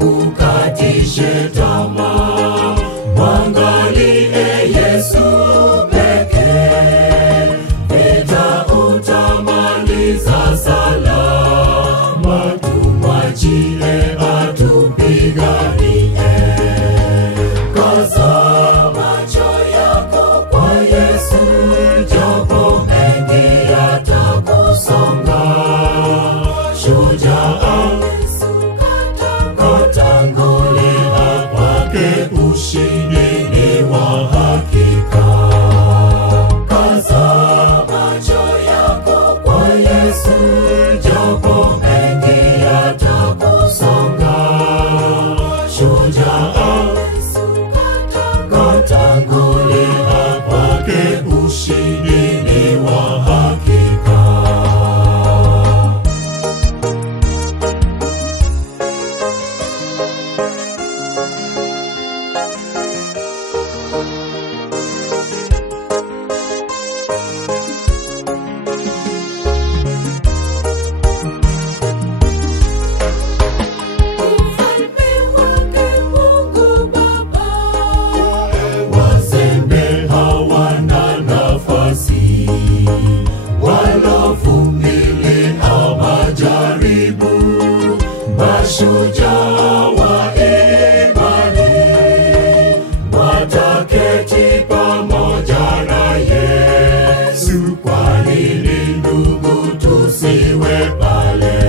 Usikatishe tamaa, mwangalie Yesu pekee. Vita utamaliza salama, tumwachie atupiganie. Kaza macho yako kwa Yesu, japo mengi yatakusonga. Shujaa tangulia kwake, ushindi ni wa hakika. Kaza macho yako kwa Yesu, japo mengi yatakusonga. Shujaa tangulia kwake, ushindi ni wa hakika. Mashujaa wa imani wataketi pamoja na Yesu. Kwa nini ndugu tusiwe pale?